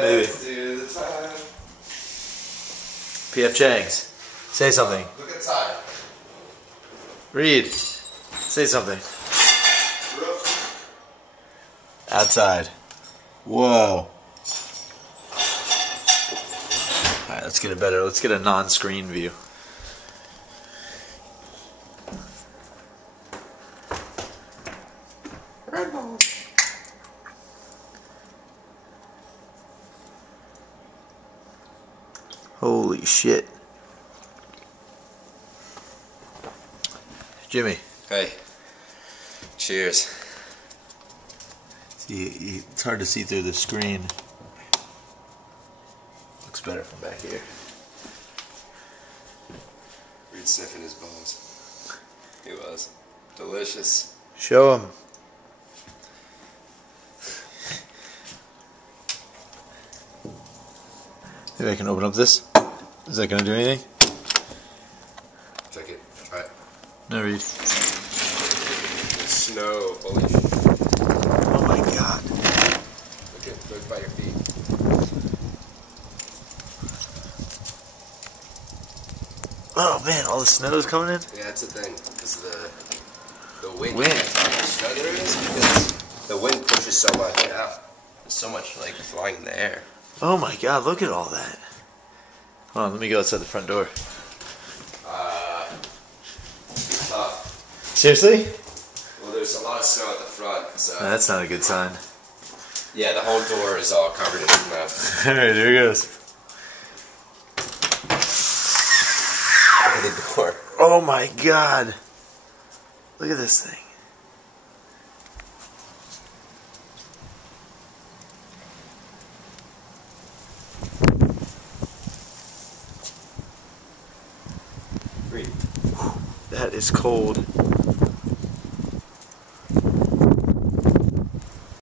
Maybe. Let's do the time. P.F. Chang's. Say something. Look inside. Read. Say something. Roof. Outside. Whoa. Alright, let's get it better. Let's get a non-screen view. Red ball. Holy shit. Jimmy. Hey. Cheers. See, it's hard to see through the screen. Looks better from back here. Reed sniffing his bones. He was. Delicious. Show him. Maybe I can open up this. Is that going to do anything? Check it. Try it. No, Reed. It's snow. Holy shit. Oh my god. Look by your feet. Oh man, all the snow is coming in? Yeah, that's the thing. Because the wind. Wind. That's how much snow there is. Because the wind pushes so much out. There's so much like flying in the air. Oh my god, look at all that. Hold on, let me go outside the front door. It's tough. Seriously? Well, there's a lot of snow at the front, so. That's not a good sign. Yeah, the whole door is all covered in snow. Alright, here it goes. Look at the door. Oh my god. Look at this thing. Read. That is cold.